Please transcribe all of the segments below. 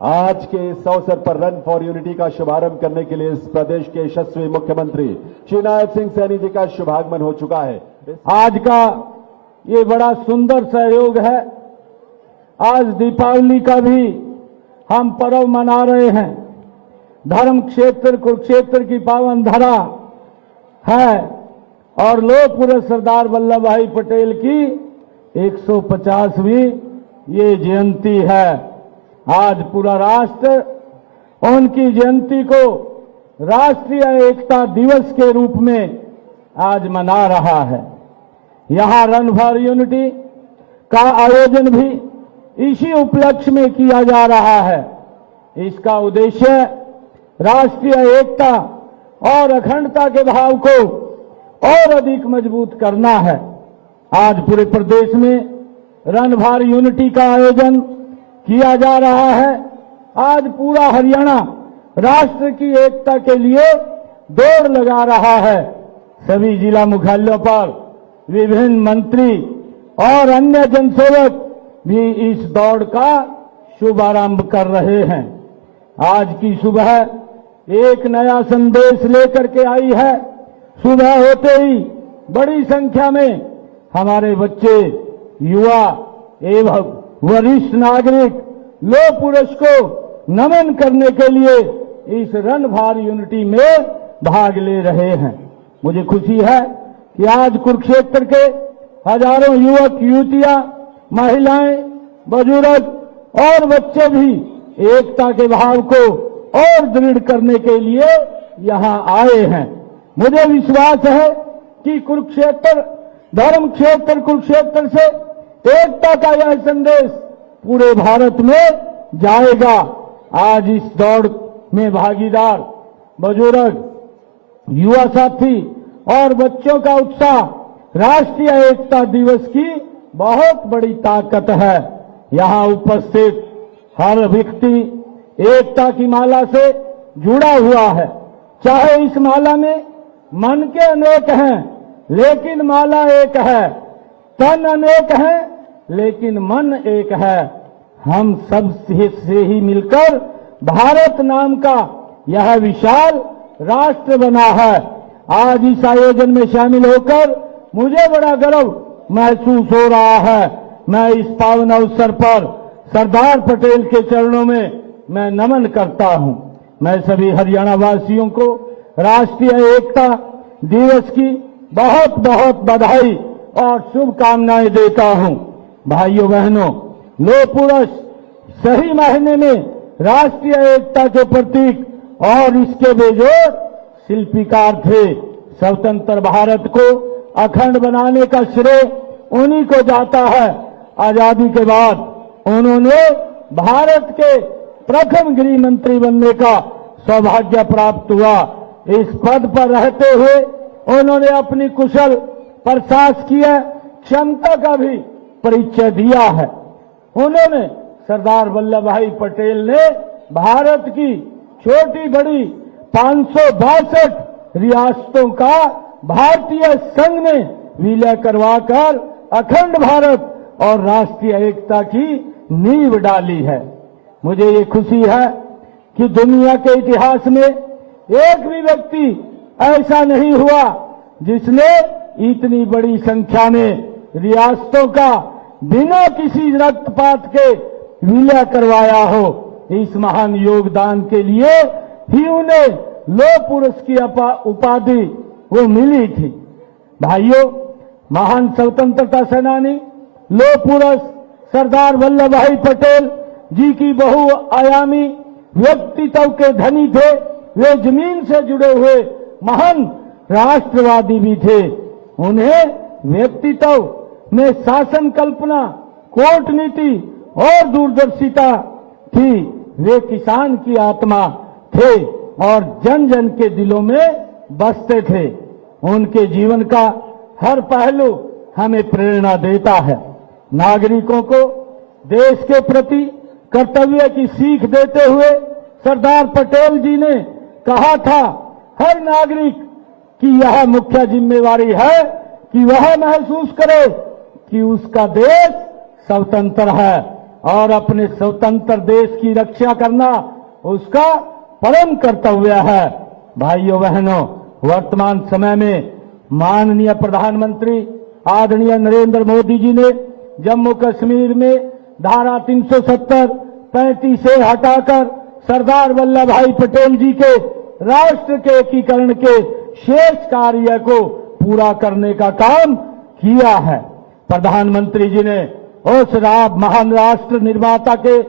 आज के इस अवसर पर रन फॉर यूनिटी का शुभारंभ करने के लिए इस प्रदेश के यशस्वी मुख्यमंत्री श्री नायब सिंह सैनी जी का शुभागमन हो चुका है। आज का ये बड़ा सुंदर सहयोग है। आज दीपावली का भी हम पर्व मना रहे हैं। धर्म क्षेत्र कुरुक्षेत्र की पावन धरा है और लौह पुरुष सरदार वल्लभ भाई पटेल की 150वीं ये जयंती है। आज पूरा राष्ट्र उनकी जयंती को राष्ट्रीय एकता दिवस के रूप में आज मना रहा है। यहां रन फॉर यूनिटी का आयोजन भी इसी उपलक्ष्य में किया जा रहा है। इसका उद्देश्य राष्ट्रीय एकता और अखंडता के भाव को और अधिक मजबूत करना है। आज पूरे प्रदेश में रन फॉर यूनिटी का आयोजन किया जा रहा है। आज पूरा हरियाणा राष्ट्र की एकता के लिए दौड़ लगा रहा है। सभी जिला मुख्यालयों पर विभिन्न मंत्री और अन्य जनसेवक भी इस दौड़ का शुभारंभ कर रहे हैं। आज की सुबह एक नया संदेश लेकर के आई है। सुबह होते ही बड़ी संख्या में हमारे बच्चे, युवा एवं वरिष्ठ नागरिक लौह पुरुष को नमन करने के लिए इस रन फॉर यूनिटी में भाग ले रहे हैं। मुझे खुशी है कि आज कुरुक्षेत्र के हजारों युवक युवतियां, महिलाएं, बुजुर्ग और बच्चे भी एकता के भाव को और दृढ़ करने के लिए यहां आए हैं। मुझे विश्वास है कि कुरुक्षेत्र धर्म क्षेत्र कुरुक्षेत्र से एकता का यह संदेश पूरे भारत में जाएगा। आज इस दौड़ में भागीदार बुजुर्ग, युवा साथी और बच्चों का उत्साह राष्ट्रीय एकता दिवस की बहुत बड़ी ताकत है। यहां उपस्थित हर व्यक्ति एकता की माला से जुड़ा हुआ है। चाहे इस माला में मन के अनेक हैं लेकिन माला एक है, तन अनेक हैं लेकिन मन एक है। हम सब से ही मिलकर भारत नाम का यह विशाल राष्ट्र बना है। आज इस आयोजन में शामिल होकर मुझे बड़ा गर्व महसूस हो रहा है। मैं इस पावन अवसर पर सरदार पटेल के चरणों में मैं नमन करता हूं। मैं सभी हरियाणा वासियों को राष्ट्रीय एकता दिवस की बहुत बहुत बधाई और शुभकामनाएं देता हूं। भाइयों बहनों, लौह पुरुष सही मायने में राष्ट्रीय एकता के प्रतीक और इसके बेजोड़ शिल्पीकार थे। स्वतंत्र भारत को अखंड बनाने का श्रेय उन्हीं को जाता है। आजादी के बाद उन्होंने भारत के प्रथम गृह मंत्री बनने का सौभाग्य प्राप्त हुआ। इस पद पर रहते हुए उन्होंने अपनी कुशल प्रशासकीय क्षमता का भी परिचय दिया है। उन्होंने सरदार वल्लभ भाई पटेल ने भारत की छोटी बड़ी 562 रियासतों का भारतीय संघ में विलय करवाकर अखंड भारत और राष्ट्रीय एकता की नींव डाली है। मुझे ये खुशी है कि दुनिया के इतिहास में एक भी व्यक्ति ऐसा नहीं हुआ जिसने इतनी बड़ी संख्या में रियासतों का बिना किसी रक्तपात के विलय करवाया हो। इस महान योगदान के लिए ही उन्हें लौह पुरुष की उपाधि वो मिली थी। भाइयों, महान स्वतंत्रता सेनानी लौह पुरुष सरदार वल्लभ भाई पटेल जी की बहुआयामी व्यक्तित्व के धनी थे। वे जमीन से जुड़े हुए महान राष्ट्रवादी भी थे। उन्हें व्यक्तित्व में शासन कल्पना, कूटनीति और दूरदर्शिता थी। वे किसान की आत्मा थे और जन जन के दिलों में बसते थे। उनके जीवन का हर पहलू हमें प्रेरणा देता है। नागरिकों को देश के प्रति कर्तव्य की सीख देते हुए सरदार पटेल जी ने कहा था, हर नागरिक की यह मुख्य जिम्मेवारी है कि वह महसूस करे कि उसका देश स्वतंत्र है और अपने स्वतंत्र देश की रक्षा करना उसका परम कर्तव्य है। भाइयों बहनों, वर्तमान समय में माननीय प्रधानमंत्री आदरणीय नरेंद्र मोदी जी ने जम्मू कश्मीर में धारा 370, 35 से हटाकर सरदार वल्लभ भाई पटेल जी के राष्ट्र के एकीकरण के शेष कार्य को पूरा करने का काम किया है। प्रधानमंत्री जी ने उस महान राष्ट्र निर्माता के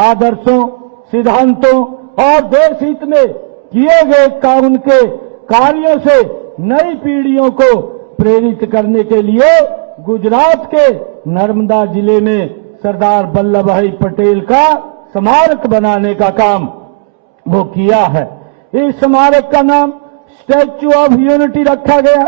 आदर्शों, सिद्धांतों और देश हित में किए गए उनके कार्यों से नई पीढ़ियों को प्रेरित करने के लिए गुजरात के नर्मदा जिले में सरदार वल्लभ भाई पटेल का स्मारक बनाने का काम वो किया है। इस स्मारक का नाम स्टैच्यू ऑफ यूनिटी रखा गया,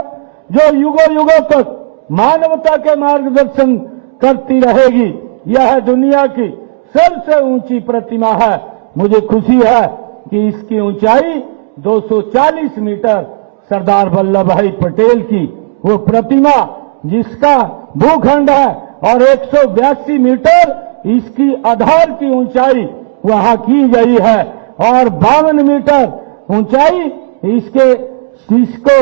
जो युगों युगों तक मानवता के मार्गदर्शन करती रहेगी। यह दुनिया की सबसे ऊंची प्रतिमा है। मुझे खुशी है कि इसकी ऊंचाई 240 मीटर सरदार वल्लभ भाई पटेल की वो प्रतिमा, जिसका भूखंड है, और 182 मीटर इसकी आधार की ऊंचाई वहां की गई है, और 52 मीटर ऊंचाई इसको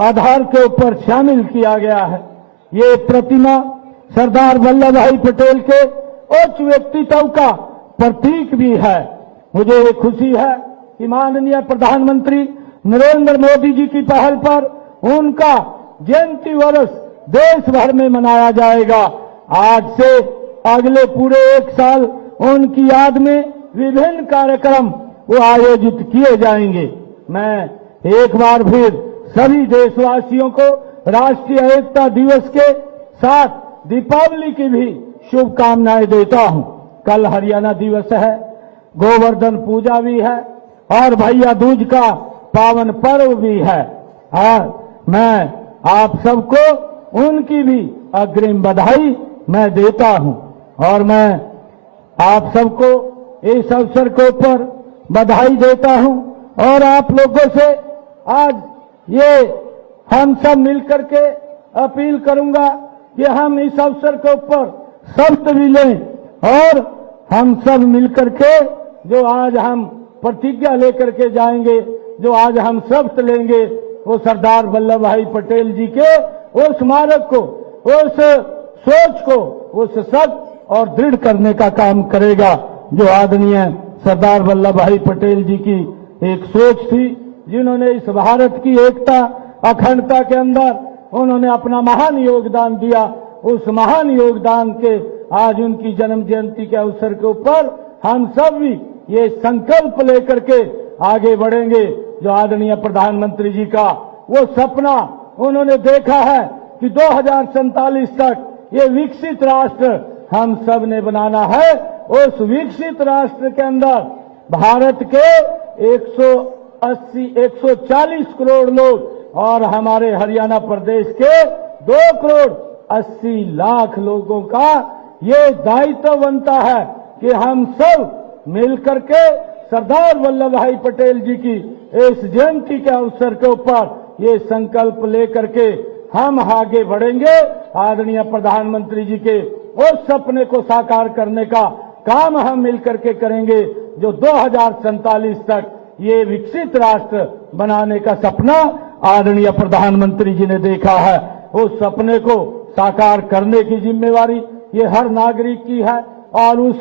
आधार के ऊपर शामिल किया गया है। ये प्रतिमा सरदार वल्लभ भाई पटेल के उच्च व्यक्तित्व का प्रतीक भी है। मुझे ये खुशी है कि माननीय प्रधानमंत्री नरेंद्र मोदी जी की पहल पर उनका जयंती वर्ष देश भर में मनाया जाएगा। आज से अगले पूरे 1 साल उनकी याद में विभिन्न कार्यक्रम वो आयोजित किए जाएंगे। मैं एक बार फिर सभी देशवासियों को राष्ट्रीय एकता दिवस के साथ दीपावली की भी शुभकामनाएं देता हूं। कल हरियाणा दिवस है, गोवर्धन पूजा भी है और भैया दूज का पावन पर्व भी है, और मैं आप सबको उनकी भी अग्रिम बधाई मैं देता हूं। और मैं आप सबको इस अवसर के ऊपर बधाई देता हूं, और आप लोगों से आज ये हम सब मिलकर के अपील करूंगा कि हम इस अवसर के ऊपर शपथ भी लें, और हम सब मिलकर के जो आज हम प्रतिज्ञा लेकर के जाएंगे, जो आज हम शपथ लेंगे, वो सरदार वल्लभ भाई पटेल जी के उस स्मारक को, उस सोच को, उस सच और दृढ़ करने का काम करेगा जो आदरणीय सरदार वल्लभ भाई पटेल जी की एक सोच थी, जिन्होंने इस भारत की एकता, अखंडता के अंदर उन्होंने अपना महान योगदान दिया। उस महान योगदान के आज उनकी जन्म जयंती के अवसर के ऊपर हम सब भी ये संकल्प लेकर के आगे बढ़ेंगे, जो आदरणीय प्रधानमंत्री जी का वो सपना उन्होंने देखा है कि 2047 तक ये विकसित राष्ट्र हम सब ने बनाना है। उस विकसित राष्ट्र के अंदर भारत के 140 करोड़ लोग और हमारे हरियाणा प्रदेश के 2 करोड़ 80 लाख लोगों का ये दायित्व बनता है कि हम सब मिलकर के सरदार वल्लभ भाई पटेल जी की इस जयंती के अवसर के ऊपर ये संकल्प लेकर के हम आगे बढ़ेंगे। आदरणीय प्रधानमंत्री जी के उस सपने को साकार करने का काम हम मिलकर के करेंगे, जो 2047 तक ये विकसित राष्ट्र बनाने का सपना आदरणीय प्रधानमंत्री जी ने देखा है। उस सपने को साकार करने की जिम्मेवारी ये हर नागरिक की है, और उस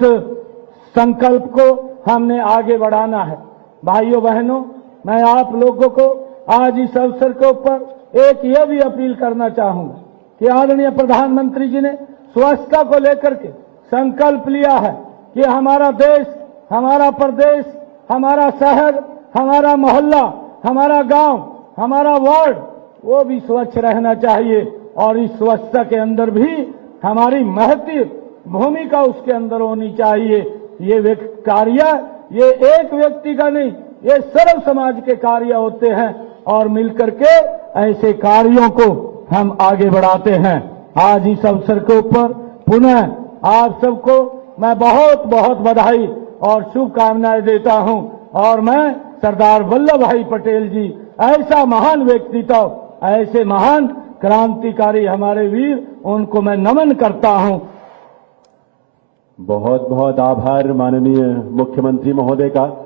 संकल्प को हमने आगे बढ़ाना है। भाइयों बहनों, मैं आप लोगों को आज इस अवसर के ऊपर एक यह भी अपील करना चाहूंगा कि आदरणीय प्रधानमंत्री जी ने स्वच्छता को लेकर के संकल्प लिया है कि हमारा देश, हमारा प्रदेश, हमारा शहर, हमारा मोहल्ला, हमारा गांव, हमारा वार्ड वो भी स्वच्छ रहना चाहिए, और इस स्वच्छता के अंदर भी हमारी महत्व भूमिका उसके अंदर होनी चाहिए। ये कार्य ये एक व्यक्ति का नहीं, ये सर्व समाज के कार्य होते हैं, और मिलकर के ऐसे कार्यों को हम आगे बढ़ाते हैं। आज इस अवसर के ऊपर पुनः आप सबको मैं बहुत बहुत बधाई और शुभकामनाएं देता हूं, और मैं सरदार वल्लभ भाई पटेल जी ऐसा महान व्यक्तित्व, ऐसे महान क्रांतिकारी हमारे वीर, उनको मैं नमन करता हूं। बहुत बहुत आभार माननीय मुख्यमंत्री महोदय का।